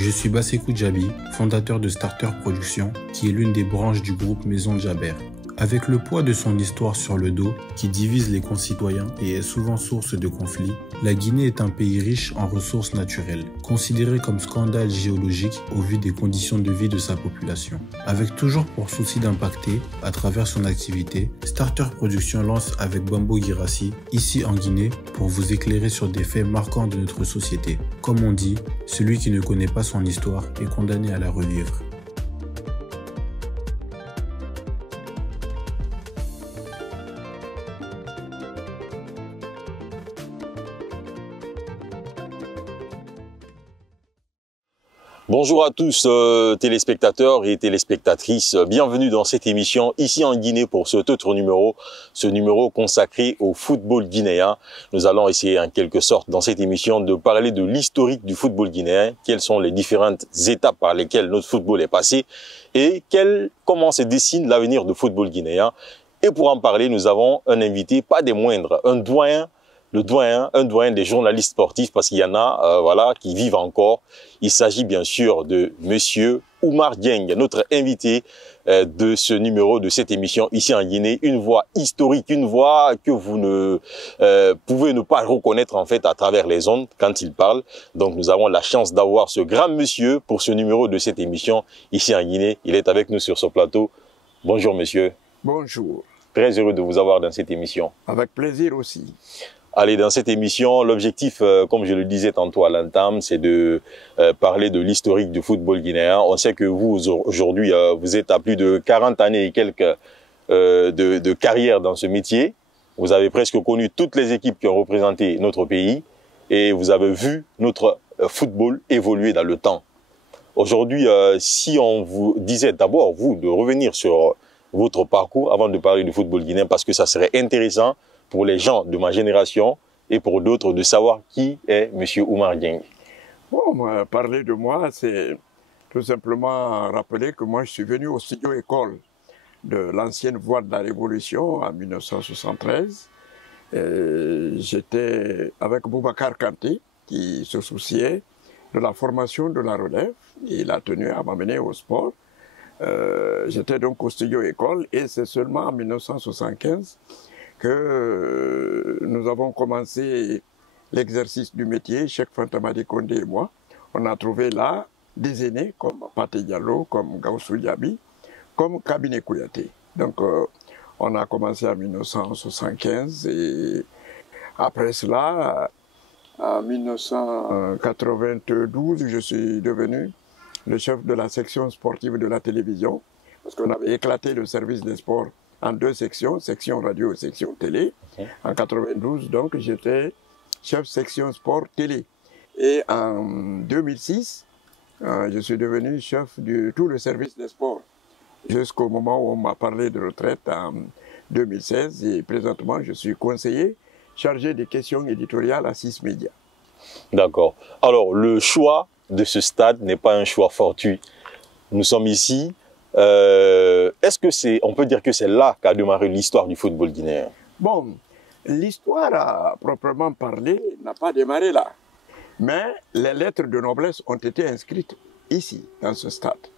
Je suis Bassekou Djabi, fondateur de Starter Productions, qui est l'une des branches du groupe Maison Djaber. Avec le poids de son histoire sur le dos, qui divise les concitoyens et est souvent source de conflits, la Guinée est un pays riche en ressources naturelles, considéré comme scandale géologique au vu des conditions de vie de sa population. Avec toujours pour souci d'impacter, à travers son activité, Starter Productions lance avec Bambo Girassi, ici en Guinée, pour vous éclairer sur des faits marquants de notre société. Comme on dit, celui qui ne connaît pas son histoire est condamné à la revivre. Bonjour à tous téléspectateurs et téléspectatrices, bienvenue dans cette émission ici en Guinée pour cet autre numéro, ce numéro consacré au football guinéen. Nous allons essayer en quelque sorte dans cette émission de parler de l'historique du football guinéen, quelles sont les différentes étapes par lesquelles notre football est passé et comment se dessine l'avenir du football guinéen. Et pour en parler, nous avons un invité, pas des moindres, un doyen des journalistes sportifs, parce qu'il y en a qui vivent encore. Il s'agit bien sûr de monsieur Oumar Dieng, notre invité de ce numéro de cette émission ici en Guinée. Une voix historique, une voix que vous ne pouvez ne pas reconnaître en fait à travers les ondes quand il parle. Donc nous avons la chance d'avoir ce grand monsieur pour ce numéro de cette émission ici en Guinée. Il est avec nous sur ce plateau. Bonjour monsieur. Bonjour. Très heureux de vous avoir dans cette émission. Avec plaisir aussi. Allez, dans cette émission, l'objectif, comme je le disais tantôt à l'entame, c'est de parler de l'historique du football guinéen. On sait que vous, aujourd'hui, vous êtes à plus de 40 années et quelques de carrière dans ce métier. Vous avez presque connu toutes les équipes qui ont représenté notre pays et vous avez vu notre football évoluer dans le temps. Aujourd'hui, si on vous disait d'abord, vous, de revenir sur votre parcours avant de parler du football guinéen, parce que ça serait intéressant pour les gens de ma génération et pour d'autres de savoir qui est M. Oumar Dieng. Bon, parler de moi, c'est tout simplement rappeler que moi je suis venu au studio école de l'ancienne voie de la Révolution en 1973. J'étais avec Boubacar Kanté qui se souciait de la formation de la relève. Il a tenu à m'amener au sport. J'étais donc au studio école et c'est seulement en 1975 que nous avons commencé l'exercice du métier, Cheikh Fantamadi Kondé et moi. On a trouvé là des aînés comme Paté Diallo, comme Gaussou Diaby, comme Kabiné Kouyaté. Donc on a commencé en 1975 et après cela, en 1992, je suis devenu le chef de la section sportive de la télévision parce qu'on avait éclaté le service des sports en deux sections, section radio et section télé. En 92, donc, j'étais chef section sport télé. Et en 2006, je suis devenu chef de tout le service des sports. Jusqu'au moment où on m'a parlé de retraite en 2016. Et présentement, je suis conseiller chargé des questions éditoriales à 6 médias. D'accord. Alors, le choix de ce stade n'est pas un choix fortuit. Nous sommes ici. Est-ce que on peut dire que c'est là qu'a démarré l'histoire du football guinéen? Bon, l'histoire à proprement parler n'a pas démarré là. Mais les lettres de noblesse ont été inscrites ici, dans ce stade.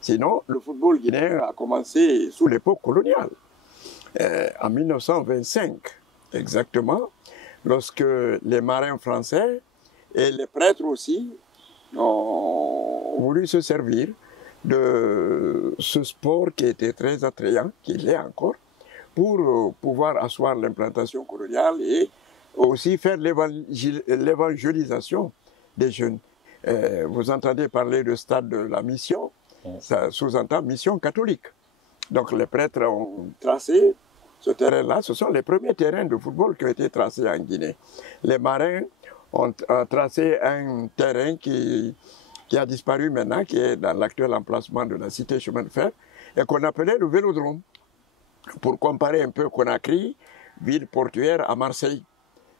Sinon, le football guinéen a commencé sous l'époque coloniale. En 1925, exactement, lorsque les marins français et les prêtres aussi ont voulu se servir de ce sport qui était très attrayant, qui l'est encore, pour pouvoir asseoir l'implantation coloniale et aussi faire l'évangélisation des jeunes. Vous entendez parler du stade de la mission, ça sous-entend mission catholique. Donc les prêtres ont tracé ce terrain-là, ce sont les premiers terrains de football qui ont été tracés en Guinée. Les marins ont tracé un terrain qui a disparu maintenant, qui est dans l'actuel emplacement de la cité chemin de fer, et qu'on appelait le Vélodrome, pour comparer un peu Conakry, ville portuaire, à Marseille.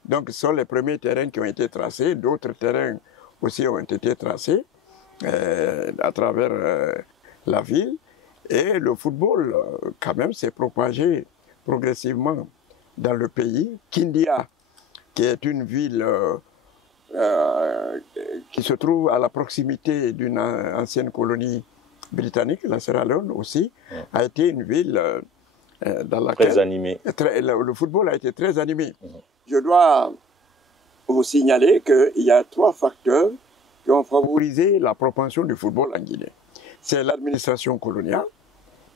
Donc ce sont les premiers terrains qui ont été tracés, d'autres terrains aussi ont été tracés à travers la ville, et le football, quand même, s'est propagé progressivement dans le pays. Kindia, qui est une ville qui se trouve à la proximité d'une ancienne colonie britannique, la Sierra Leone aussi, a été une ville dans laquelle... Très animée. Le football a été très animé. Je dois vous signaler qu'il y a 3 facteurs qui ont favorisé la propension du football en Guinée. C'est l'administration coloniale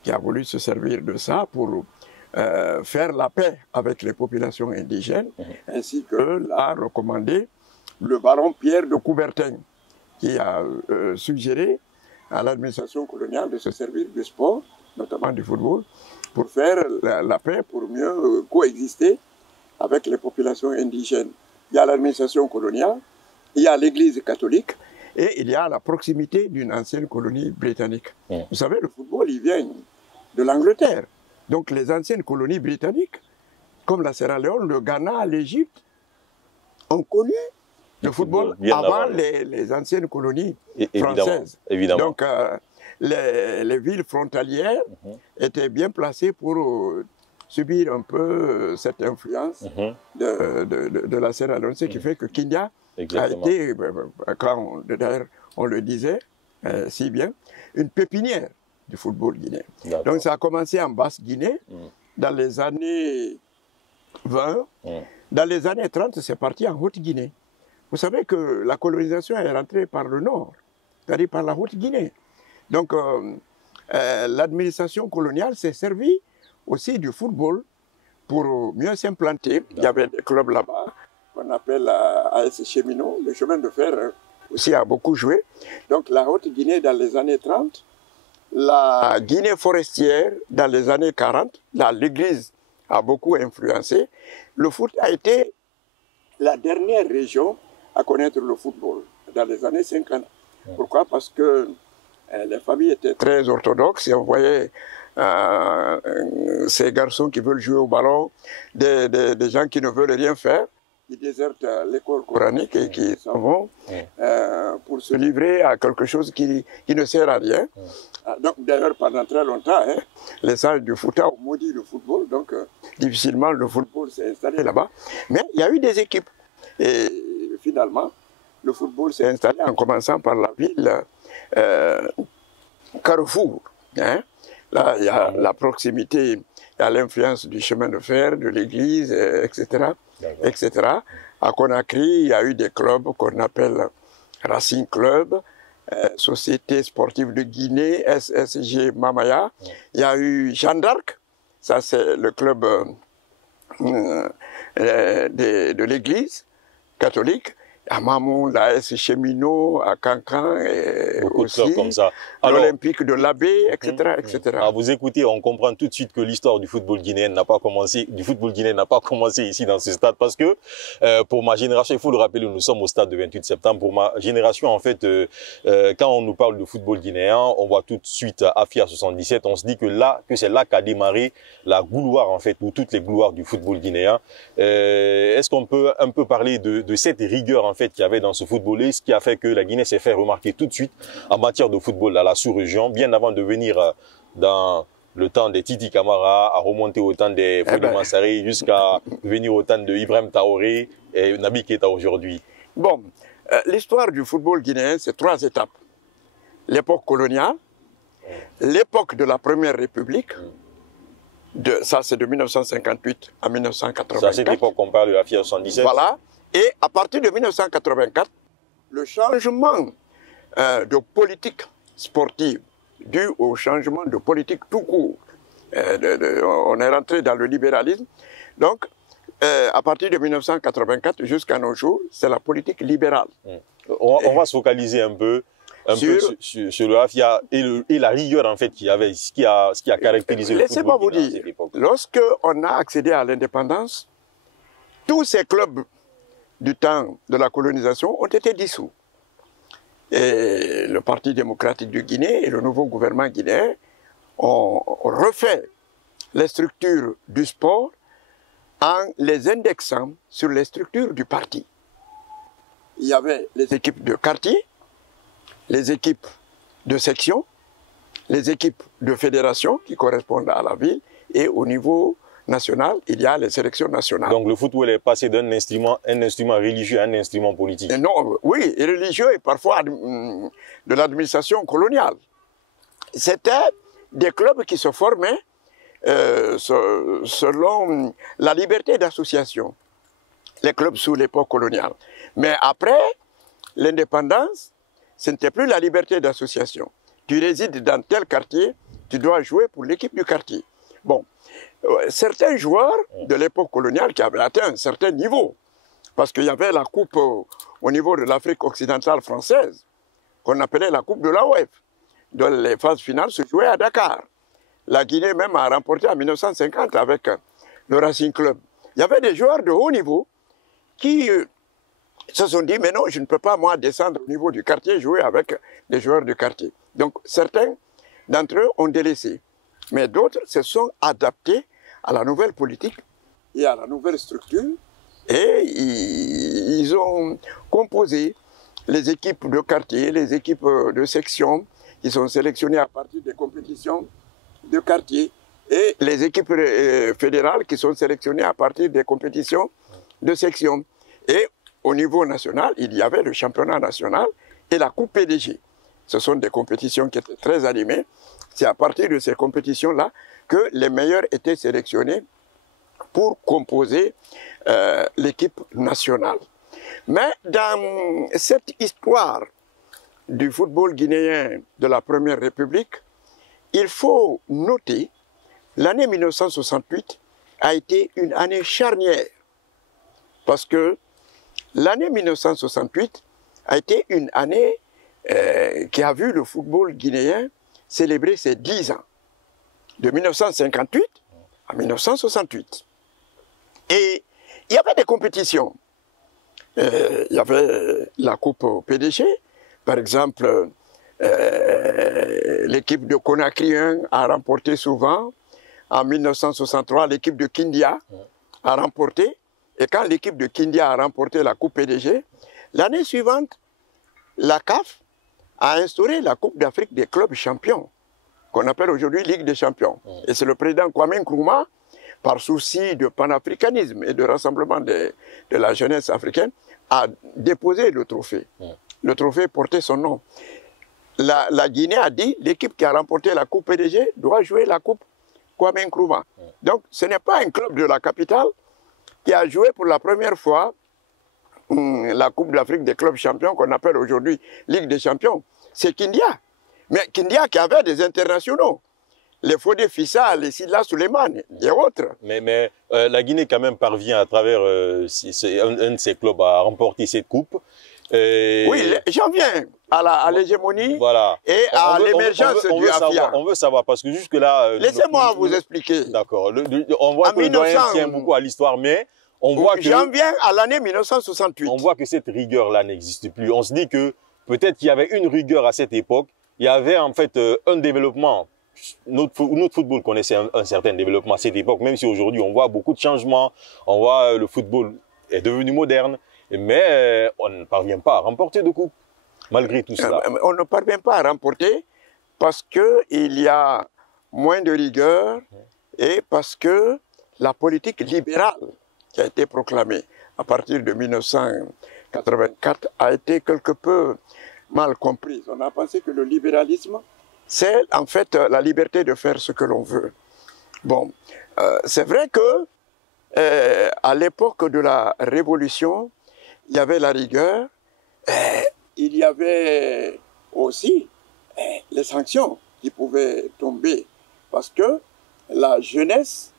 qui a voulu se servir de ça pour faire la paix avec les populations indigènes, ainsi que l'a recommandé le baron Pierre de Coubertin, qui a suggéré à l'administration coloniale de se servir du sport, notamment du football, pour faire la paix, pour mieux coexister avec les populations indigènes. Il y a l'administration coloniale, il y a l'Église catholique, et il y a la proximité d'une ancienne colonie britannique. Vous savez, le football, il vient de l'Angleterre. Donc les anciennes colonies britanniques, comme la Sierra Leone, le Ghana, l'Égypte, ont connu le football avant les anciennes colonies françaises. Évidemment. Donc les villes frontalières étaient bien placées pour subir un peu cette influence de la Sierra Leone, ce qui fait que Kindia a été, quand d'ailleurs on le disait si bien, une pépinière du football guinéen. Donc ça a commencé en Basse-Guinée, dans les années 20. Dans les années 30, c'est parti en Haute-Guinée. Vous savez que la colonisation est rentrée par le nord, c'est-à-dire par la Haute-Guinée. Donc l'administration coloniale s'est servie aussi du football pour mieux s'implanter. Il y avait des clubs là-bas qu'on appelle AS Cheminot. Le chemin de fer aussi a beaucoup joué. Donc la Haute-Guinée dans les années 30, la Guinée forestière dans les années 40, l'Église a beaucoup influencé. Le foot a été la dernière région à connaître le football dans les années 50. Pourquoi? Parce que les familles étaient très orthodoxes et on voyait ces garçons qui veulent jouer au ballon, des gens qui ne veulent rien faire, qui désertent l'école coranique et qui s'en vont pour se livrer à quelque chose qui ne sert à rien. Donc d'ailleurs pendant très longtemps, les salles du Fouta ont maudit le football, donc difficilement le football s'est installé là-bas. Mais il y a eu des équipes et finalement le football s'est installé en commençant par la ville Carrefour. Là, il y a la proximité, il y a l'influence du chemin de fer, de l'église, etc., etc. À Conakry, il y a eu des clubs qu'on appelle Racing Club, Société Sportive de Guinée, SSG Mamaya. Il y a eu Jeanne d'Arc, ça c'est le club de l'église catholique. À Mamoun, la S Cheminot, à Cancan, et aussi l'Olympique de l'Abbé, etc., etc. À vous écouter, on comprend tout de suite que l'histoire du football guinéen n'a pas commencé, ici dans ce stade, parce que pour ma génération, il faut le rappeler, nous sommes au stade de 28 septembre. Pour ma génération, en fait, quand on nous parle de football guinéen, on voit tout de suite AFIA 77. On se dit que c'est là qu'a démarré la gouloire, en fait, ou toutes les gouloirs du football guinéen. Est-ce qu'on peut un peu parler de cette rigueur, en fait, qu'il y avait dans ce football, ce qui a fait que la Guinée s'est fait remarquer tout de suite en matière de football à la sous-région, bien avant de venir dans le temps des Titi Camara, à remonter au temps des Fodé Mansaré, jusqu'à venir au temps de Ibrahim Traoré et Nabi Keita aujourd'hui. Bon, l'histoire du football guinéen, c'est 3 étapes. L'époque coloniale, l'époque de la Première République, ça c'est de 1958 à 1984. C'est à cette époque qu'on parle de la FIA 77. Voilà. Et à partir de 1984, le changement de politique sportive dû au changement de politique tout court, on est rentré dans le libéralisme. Donc, à partir de 1984 jusqu'à nos jours, c'est la politique libérale. On va se focaliser un peu sur le AFIA et la rigueur en fait ce qui a caractérisé le football. Laissez-moi vous dire, lorsque on a accédé à l'indépendance, tous ces clubs du temps de la colonisation ont été dissous. Et le Parti démocratique de Guinée et le nouveau gouvernement guinéen ont refait les structures du sport en les indexant sur les structures du parti. Il y avait les équipes de quartier, les équipes de section, les équipes de fédération qui correspondent à la ville, et au niveau nationales, il y a les sélections nationales. Donc le football est passé d'un instrument religieux à un instrument politique. Et non, oui, et religieux et parfois de l'administration coloniale. C'était des clubs qui se formaient selon la liberté d'association, les clubs sous l'époque coloniale. Mais après l'indépendance, ce n'était plus la liberté d'association. Tu résides dans tel quartier, tu dois jouer pour l'équipe du quartier. Bon, certains joueurs de l'époque coloniale qui avaient atteint un certain niveau, parce qu'il y avait la coupe au niveau de l'Afrique occidentale française, qu'on appelait la coupe de l'AOF, dont les phases finales se jouaient à Dakar. La Guinée même a remporté en 1950 avec le Racing Club. Il y avait des joueurs de haut niveau qui se sont dit, mais non, je ne peux pas moi descendre au niveau du quartier, jouer avec des joueurs du quartier. Donc certains d'entre eux ont délaissé, mais d'autres se sont adaptés à la nouvelle politique et à la nouvelle structure, et ils ont composé les équipes de quartier, les équipes de section, qui sont sélectionnées à partir des compétitions de quartier, et les équipes fédérales qui sont sélectionnées à partir des compétitions de section. Et au niveau national, il y avait le championnat national et la Coupe PDG. Ce sont des compétitions qui étaient très animées. C'est à partir de ces compétitions-là que les meilleurs étaient sélectionnés pour composer l'équipe nationale. Mais dans cette histoire du football guinéen de la Première République, il faut noter l'année 1968 a été une année charnière, parce que l'année 1968 a été une année qui a vu le football guinéen célébrer ses 10 ans, de 1958 à 1968. Et il y avait des compétitions. Il y avait la Coupe PDG, par exemple, l'équipe de Conakry 1 a remporté souvent. En 1963, l'équipe de Kindia a remporté. Et quand l'équipe de Kindia a remporté la Coupe PDG, l'année suivante, la CAF a instauré la Coupe d'Afrique des clubs champions, qu'on appelle aujourd'hui Ligue des champions. Et c'est le président Kwame Nkrumah, par souci de panafricanisme et de rassemblement de la jeunesse africaine, a déposé le trophée. Le trophée portait son nom. La Guinée a dit, l'équipe qui a remporté la Coupe PDG doit jouer la Coupe Kwame Nkrumah. Donc ce n'est pas un club de la capitale qui a joué pour la première fois la Coupe d'Afrique des clubs champions, qu'on appelle aujourd'hui Ligue des champions. C'est Kindia. Mais Kindia qui avait des internationaux. Les Fodé Fissa, les Silla Suleiman et autres. Mais la Guinée quand même parvient à travers un de ses clubs à remporter cette coupe. Oui, j'en viens à l'hégémonie et à l'émergence du Afia. On veut savoir, parce que jusque-là... Laissez-moi vous expliquer. D'accord. On voit que le doyen tient beaucoup à l'histoire, mais on voit que... J'en viens à l'année 1968. On voit que cette rigueur-là n'existe plus. On se dit que peut-être qu'il y avait une rigueur à cette époque. Il y avait en fait un développement. Notre football connaissait un certain développement à cette époque, même si aujourd'hui on voit beaucoup de changements. On voit le football est devenu moderne. Mais on ne parvient pas à remporter de coupe, malgré tout cela. On ne parvient pas à remporter parce qu'il y a moins de rigueur et parce que la politique libérale qui a été proclamée à partir de 1984 a été quelque peu mal comprise. On a pensé que le libéralisme, c'est en fait la liberté de faire ce que l'on veut. Bon, c'est vrai que à l'époque de la Révolution, il y avait la rigueur, il y avait aussi les sanctions qui pouvaient tomber. Parce que la jeunesse,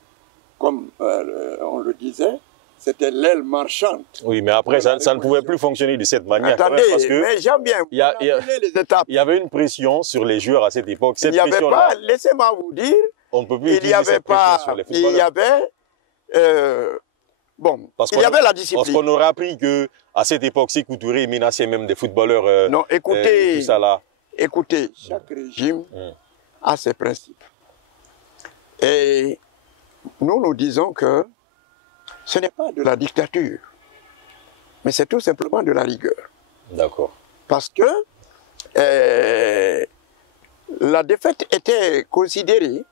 comme on le disait, c'était l'aile marchande. Oui, mais après, ça ne pouvait plus fonctionner de cette manière. Attendez, parce que mais j'aime bien, les étapes. Il y avait une pression sur les joueurs à cette époque. Cette il n'y avait pas, laissez-moi vous dire, on ne peut plus il n'y avait pas, sur les il y avait... bon, il y avait la discipline. Parce qu'on aurait appris que à cette époque, Sékou Touré menaçait même des footballeurs. Non, écoutez, tout ça là. Écoutez, chaque régime a ses principes. Et nous disons que ce n'est pas de la dictature, mais c'est tout simplement de la rigueur. D'accord. Parce que la défaite était considérée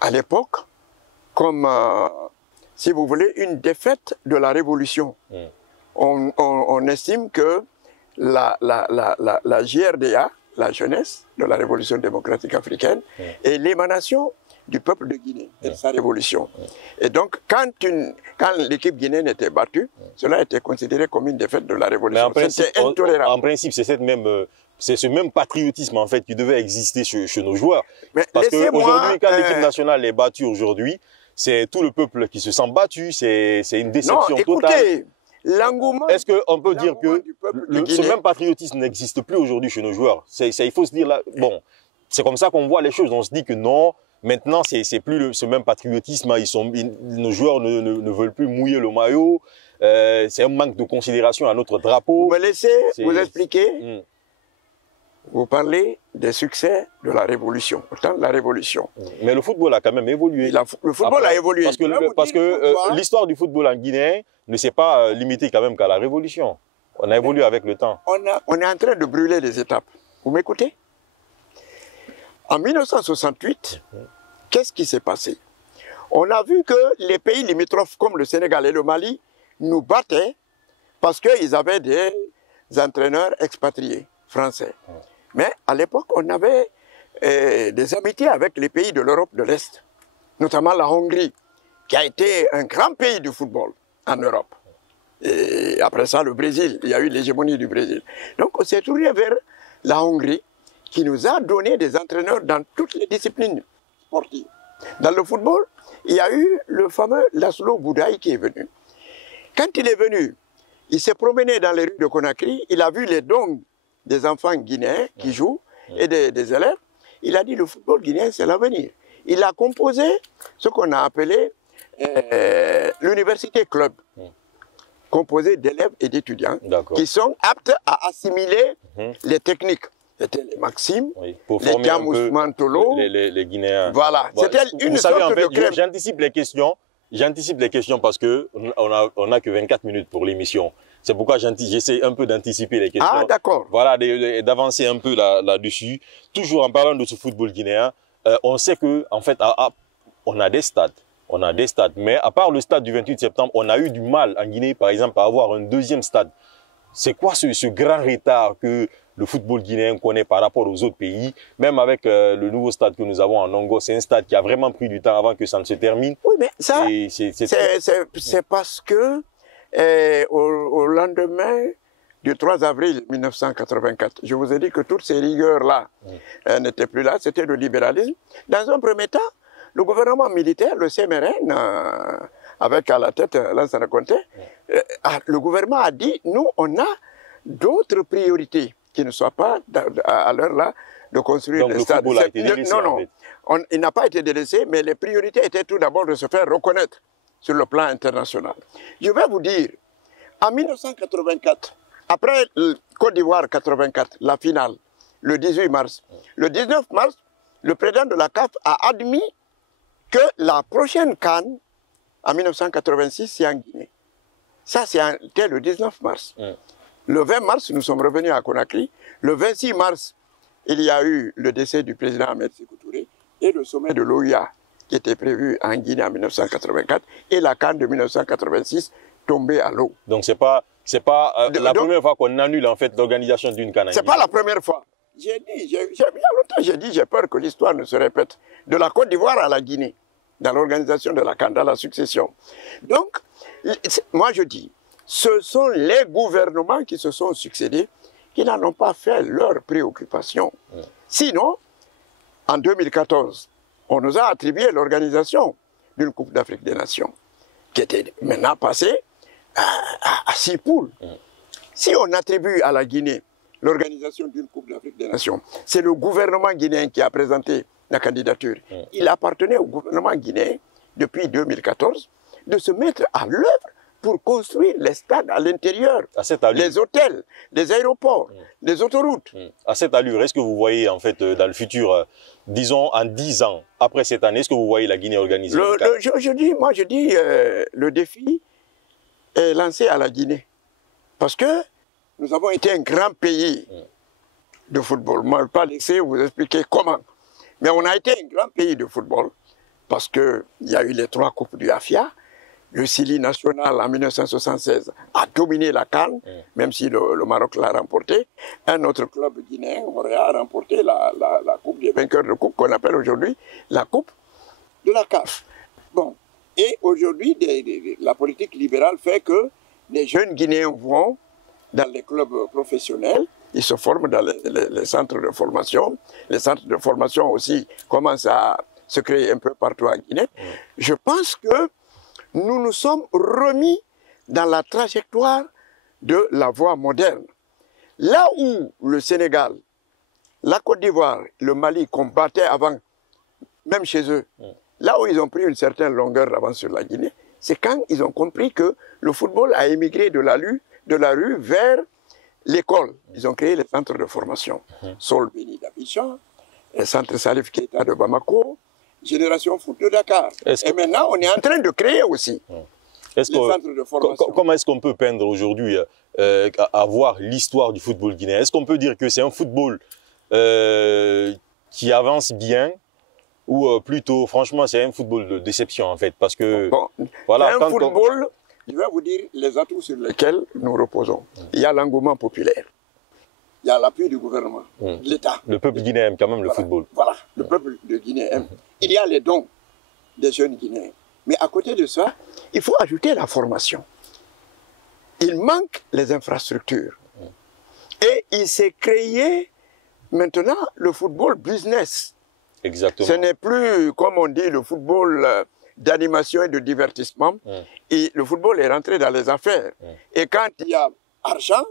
à l'époque comme, si vous voulez, une défaite de la révolution. On estime que la JRDA, la jeunesse de la Révolution démocratique africaine, est l'émanation du peuple de Guinée et de sa révolution. Et donc, quand l'équipe guinéenne était battue, cela était considéré comme une défaite de la révolution. C'était intolérable. En principe, c'est ce même patriotisme en fait qui devait exister chez nos joueurs. Mais parce qu'aujourd'hui, quand l'équipe nationale est battue aujourd'hui, c'est tout le peuple qui se sent battu, c'est une déception totale. L'engouement. Est-ce qu'on peut dire que ce même patriotisme n'existe plus aujourd'hui chez nos joueurs? Il faut se dire là, bon, c'est comme ça qu'on voit les choses. On se dit que non, maintenant c'est plus ce même patriotisme. Nos joueurs ne veulent plus mouiller le maillot. C'est un manque de considération à notre drapeau. Vous me laissez vous expliquer. Vous parlez des succès de la Révolution, autant de la Révolution. Mais le football a quand même évolué. Le football a évolué. Parce que l'histoire du football en Guinée ne s'est pas limitée quand même qu'à la Révolution. On a évolué avec le temps. On est en train de brûler les étapes. Vous m'écoutez? En 1968, qu'est-ce qui s'est passé? On a vu que les pays limitrophes comme le Sénégal et le Mali nous battaient parce qu'ils avaient des entraîneurs expatriés français. Mais à l'époque, on avait des amitiés avec les pays de l'Europe de l'Est, notamment la Hongrie, qui a été un grand pays du football en Europe. Et après ça, le Brésil, il y a eu l'hégémonie du Brésil. Donc on s'est tourné vers la Hongrie, qui nous a donné des entraîneurs dans toutes les disciplines sportives. Dans le football, il y a eu le fameux Laszlo Boudai qui est venu. Quand il est venu, il s'est promené dans les rues de Conakry, il a vu les dons des enfants guinéens qui jouent et des élèves. Il a dit le football guinéen, c'est l'avenir. Il a composé ce qu'on a appelé l'université club, composé d'élèves et d'étudiants qui sont aptes à assimiler les techniques. C'était les Maximes, les Kamous Mantolo, les Guinéens. Voilà, c'était une sorte en fait, de crème. J'anticipe les questions. J'anticipe les questions parce que on a que 24 minutes pour l'émission. C'est pourquoi j'essaie un peu d'anticiper les questions. Ah, d'accord. Voilà, d'avancer un peu là-dessus. Toujours en parlant de ce football guinéen, on sait que, en fait, on a des stades. On a des stades. Mais à part le stade du 28 septembre, on a eu du mal en Guinée, par exemple, à avoir un deuxième stade. C'est quoi ce grand retard que le football guinéen connaît par rapport aux autres pays? Même avec le nouveau stade que nous avons en Ongo, c'est un stade qui a vraiment pris du temps avant que ça ne se termine. Oui, mais ça, c'est parce que au lendemain du 3 avril 1984, je vous ai dit que toutes ces rigueurs-là n'étaient plus là, c'était le libéralisme. Dans un premier temps, le gouvernement militaire, le CMRN, avec à la tête Lansana Conté, le gouvernement a dit, nous, on a d'autres priorités qui ne soient pas, à l'heure là, de construire des stades. Non, il n'a pas été délaissé, mais les priorités étaient tout d'abord de se faire reconnaître sur le plan international. Je vais vous dire, en 1984, après Côte d'Ivoire 84, la finale, le 18 mars, le 19 mars, le président de la CAF a admis que la prochaine CAN, en 1986, c'est en Guinée. Ça, c'était le 19 mars. Le 20 mars, nous sommes revenus à Conakry. Le 26 mars, il y a eu le décès du président Ahmed Sékou Touré et le sommet de l'OUA qui était prévu en Guinée en 1984 et la CAN de 1986 tombée à l'eau. Donc c'est pas la première fois qu'on annule en fait l'organisation d'une CAN en Guinée. C'est pas la première fois. Il y a longtemps, j'ai dit, j'ai peur que l'histoire ne se répète. De la Côte d'Ivoire à la Guinée, dans l'organisation de la CAN, dans la succession. Donc, moi je dis, ce sont les gouvernements qui se sont succédés qui n'en ont pas fait leur préoccupation. Sinon, en 2014, on nous a attribué l'organisation d'une Coupe d'Afrique des Nations, qui était maintenant passée à 6 poules. Si on attribue à la Guinée l'organisation d'une Coupe d'Afrique des Nations, c'est le gouvernement guinéen qui a présenté la candidature. Il appartenait au gouvernement guinéen, depuis 2014, de se mettre à l'œuvre pour construire les stades à l'intérieur, les hôtels, les aéroports, les autoroutes. À cette allure, est-ce que vous voyez en fait dans le futur, disons en 10 ans, après cette année, est-ce que vous voyez la Guinée organisée? Je dis, le défi est lancé à la Guinée. Parce que nous avons été un grand pays de football. Moi, je ne vais pas laisser vous expliquer comment. Mais on a été un grand pays de football. parce qu'il y a eu les 3 coupes du AFIA. Le Sili national en 1976 a dominé la CAN, même si le Maroc l'a remporté. Un autre club guinéen a remporté la coupe des vainqueurs de coupe qu'on appelle aujourd'hui la coupe de la CAF. Bon. Et aujourd'hui, la politique libérale fait que les jeunes Guinéens vont dans les clubs professionnels, ils se forment dans les centres de formation. Les centres de formation aussi commencent à se créer un peu partout en Guinée. Je pense que nous nous sommes remis dans la trajectoire de la voie moderne. Là où le Sénégal, la Côte d'Ivoire, le Mali combattaient avant, même chez eux, là où ils ont pris une certaine longueur d'avance sur la Guinée, c'est quand ils ont compris que le football a émigré de la rue vers l'école. Ils ont créé les centres de formation. Sol Béni d'Abidjan, le centre Salif Keita de Bamako, Génération Foot de Dakar. Et maintenant, on est en train de créer aussi les centres de formation. Comment est-ce qu'on peut peindre aujourd'hui, à voir l'histoire du football guinéen? Est-ce qu'on peut dire que c'est un football qui avance bien, ou plutôt, franchement, c'est un football de déception en fait? Parce que, voilà, c'est un football, je vais vous dire les atouts sur lesquels nous reposons. Il y a l'engouement populaire. Il y a l'appui du gouvernement, de l'État. Le peuple guinéen aime quand même le football. Voilà, le peuple de Guinée aime. Il y a les dons des jeunes Guinéens. Mais à côté de ça, il faut ajouter la formation. Il manque les infrastructures. Et il s'est créé maintenant le football business. Exactement. Ce n'est plus, comme on dit, le football d'animation et de divertissement. Et le football est rentré dans les affaires. Et quand il y a argent,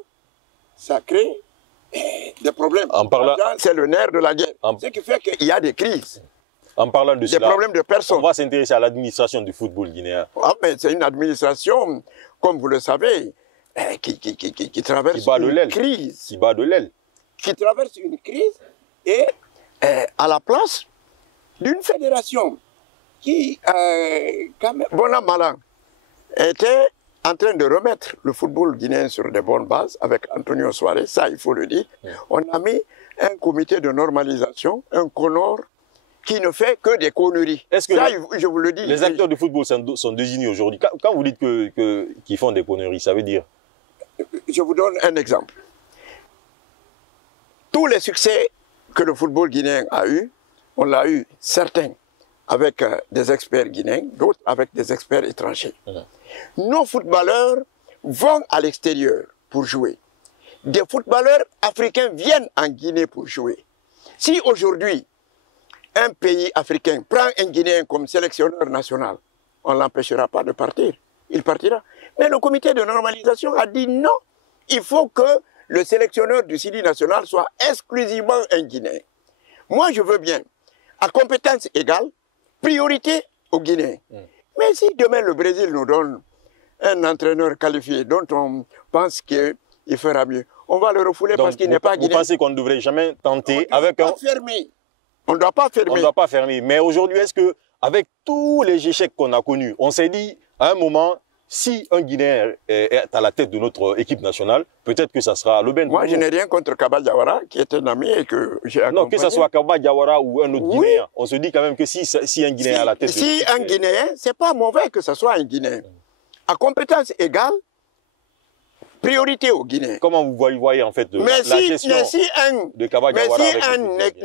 ça crée des problèmes. C'est le nerf de la guerre. Ce qui fait qu'il y a des crises. En parlant de cela, problèmes de personnes. On va s'intéresser à l'administration du football guinéen. C'est une administration, comme vous le savez, qui traverse une crise. Qui bat de l'aile. Qui traverse une crise et à la place d'une fédération qui, quand même, bon an, mal an, était en train de remettre le football guinéen sur de bonnes bases avec Antonio Suarez, ça il faut le dire. On a mis un comité de normalisation, un CONOR, qui ne fait que des conneries. Est-ce que ça, je vous le dis. Les acteurs du football sont désignés aujourd'hui. Quand vous dites qu'ils font des conneries, ça veut dire? Je vous donne un exemple. Tous les succès que le football guinéen a eu, on l'a eu, certains avec des experts guinéens, d'autres avec des experts étrangers. Nos footballeurs vont à l'extérieur pour jouer. Des footballeurs africains viennent en Guinée pour jouer. Si aujourd'hui, un pays africain prend un Guinéen comme sélectionneur national, on ne l'empêchera pas de partir. Il partira. Mais le comité de normalisation a dit non, il faut que le sélectionneur du Sili national soit exclusivement un Guinéen. Moi, je veux bien, à compétence égale, priorité aux Guinéens. Mais si demain le Brésil nous donne un entraîneur qualifié dont on pense qu'il fera mieux, on va le refouler parce qu'il n'est pas Guinéen. Vous pensez qu'on ne devrait jamais tenter avec un... On ne doit pas fermer. On ne doit pas fermer. Mais aujourd'hui, est-ce que, avec tous les échecs qu'on a connus, on s'est dit, à un moment, si un Guinéen est à la tête de notre équipe nationale, peut-être que ça sera le Ben. Moi, je n'ai rien contre Kaba Diawara, qui est un ami et que j'ai accompagné. Non, que ce soit Kaba Diawara ou un autre Guinéen, on se dit quand même que si un Guinéen est à la tête... Si un Guinéen, c'est pas mauvais que ce soit un Guinéen. À compétence égale, priorité aux Guinéens. Comment vous voyez en fait la gestion de Kaba Diawara avec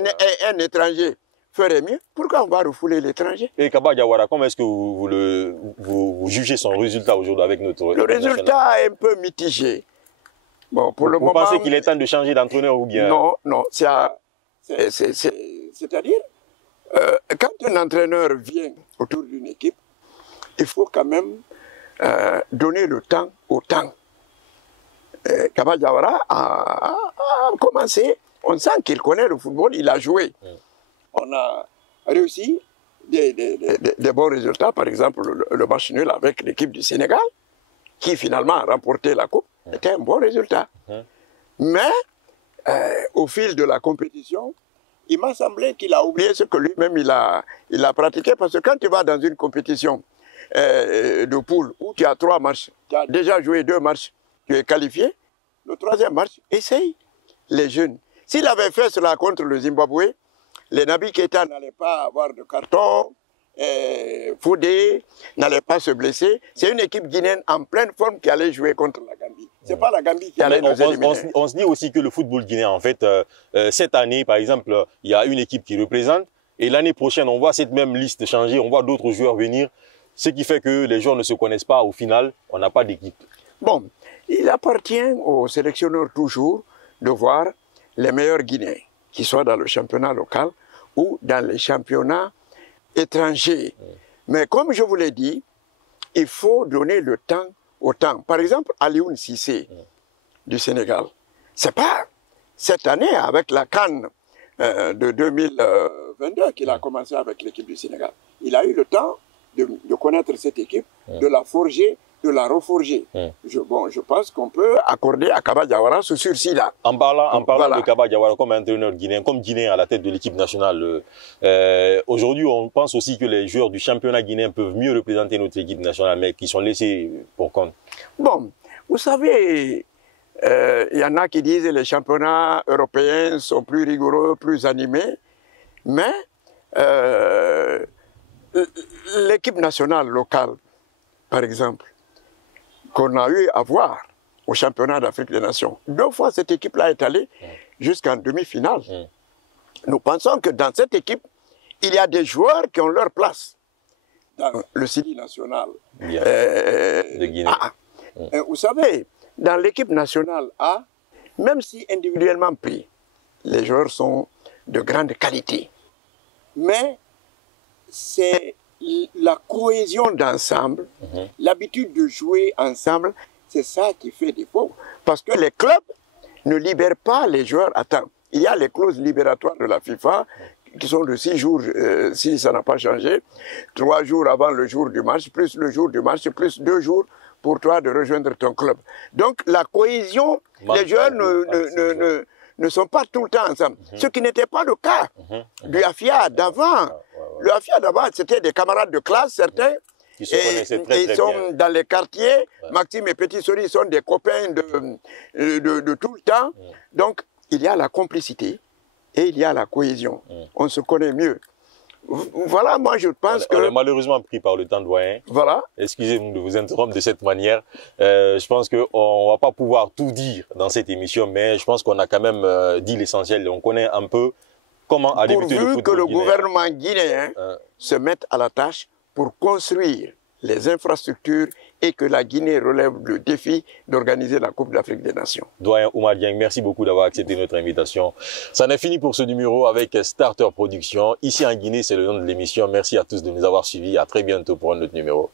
un étranger ferait mieux, pourquoi on va refouler l'étranger? Et Kaba Diawara, comment est-ce que vous jugez son résultat aujourd'hui avec notre... Le résultat est un peu mitigé. Bon, pour le moment... Vous pensez qu'il est temps de changer d'entraîneur ou bien... Non, non, c'est-à-dire, quand un entraîneur vient autour d'une équipe, il faut quand même donner le temps au temps. Kaba Diawara a commencé, on sent qu'il connaît le football, il a joué. On a réussi des bons résultats, par exemple le match nul avec l'équipe du Sénégal, qui finalement a remporté la coupe, c'était un bon résultat. Mais au fil de la compétition, il m'a semblé qu'il a oublié ce que lui-même il a pratiqué, parce que quand tu vas dans une compétition de poule où tu as 3 matchs, tu as déjà joué 2 matchs, tu es qualifié, le 3e match, essaye les jeunes. S'il avait fait cela contre le Zimbabwe, les Naby Keita n'allaient pas avoir de carton, Fodé n'allait pas se blesser. C'est une équipe guinéenne en pleine forme qui allait jouer contre la Gambie. C'est pas la Gambie qui allait nous éliminer. On se dit aussi que le football guinéen, en fait, cette année, par exemple, il y a une équipe qui représente. Et l'année prochaine, on voit cette même liste changer. On voit d'autres joueurs venir. Ce qui fait que les joueurs ne se connaissent pas. Au final, on n'a pas d'équipe. Bon, il appartient aux sélectionneurs toujours de voir les meilleurs Guinéens, qu'ils soient dans le championnat local ou dans les championnats étrangers. Mais comme je vous l'ai dit, il faut donner le temps au temps. Par exemple, Alioune Cissé du Sénégal, c'est pas cette année avec la CAN de 2022 qu'il a commencé avec l'équipe du Sénégal. Il a eu le temps de connaître cette équipe, de la forger, de la reforger. Je pense qu'on peut accorder à Kaba Diawara ce sursis-là. En parlant voilà. De Kaba Diawara comme entraîneur guinéen, comme Guinéen à la tête de l'équipe nationale, aujourd'hui on pense aussi que les joueurs du championnat guinéen peuvent mieux représenter notre équipe nationale, mais qui sont laissés pour compte. Bon, vous savez, il y en a qui disent que les championnats européens sont plus rigoureux, plus animés, mais l'équipe nationale locale, par exemple, qu'on a eu à voir au championnat d'Afrique des Nations. 2 fois, cette équipe-là est allée jusqu'en demi-finale. Nous pensons que dans cette équipe, il y a des joueurs qui ont leur place. Dans le Sidi national de Guinée. Vous savez, dans l'équipe nationale A, même si individuellement pris, les joueurs sont de grande qualité. Mais c'est la cohésion d'ensemble, l'habitude de jouer ensemble, c'est ça qui fait défaut. Parce que les clubs ne libèrent pas les joueurs à temps. Il y a les clauses libératoires de la FIFA qui sont de 6 jours, si ça n'a pas changé, 3 jours avant le jour du match, plus le jour du match, plus 2 jours pour toi de rejoindre ton club. Donc la cohésion, les joueurs ne sont pas tout le temps ensemble. Ce qui n'était pas le cas du AFIA d'avant. Le AFIA d'avant, c'était des camarades de classe, certains, qui se connaissaient très ils sont dans les quartiers. Maxime et Petit Sori sont des copains de tout le temps. Donc, il y a la complicité et il y a la cohésion. On se connaît mieux. Voilà, moi je pense que... On est malheureusement pris par le temps, doyen. Voilà. Excusez-moi de vous interrompre de cette manière. Je pense qu'on ne va pas pouvoir tout dire dans cette émission, mais je pense qu'on a quand même dit l'essentiel. On connaît un peu comment a débuté le football que le guinéen. gouvernement guinéen se mette à la tâche pour construire les infrastructures et que la Guinée relève le défi d'organiser la Coupe d'Afrique des Nations. Doyen Oumar Dieng, merci beaucoup d'avoir accepté notre invitation. Ça en est fini pour ce numéro avec Starter Production. Ici en Guinée, c'est le nom de l'émission. Merci à tous de nous avoir suivis. À très bientôt pour un autre numéro.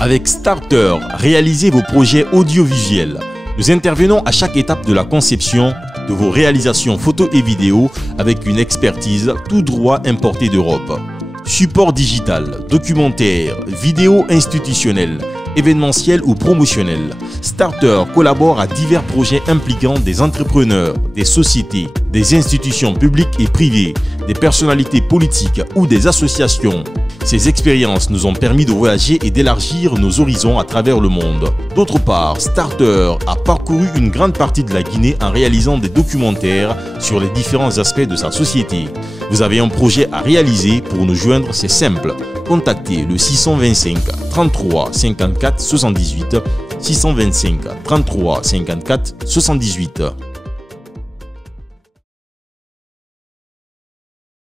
Avec Starter, réalisez vos projets audiovisuels. Nous intervenons à chaque étape de la conception de vos réalisations photos et vidéos avec une expertise tout droit importée d'Europe. Support digital, documentaire, vidéo institutionnelle, événementiel ou promotionnel. Starter collabore à divers projets impliquant des entrepreneurs, des sociétés, des institutions publiques et privées, des personnalités politiques ou des associations. Ces expériences nous ont permis de voyager et d'élargir nos horizons à travers le monde. D'autre part, Starter a parcouru une grande partie de la Guinée en réalisant des documentaires sur les différents aspects de sa société. Vous avez un projet à réaliser, pour nous joindre, c'est simple. Contactez le 625 33 54 78 625 33 54 78.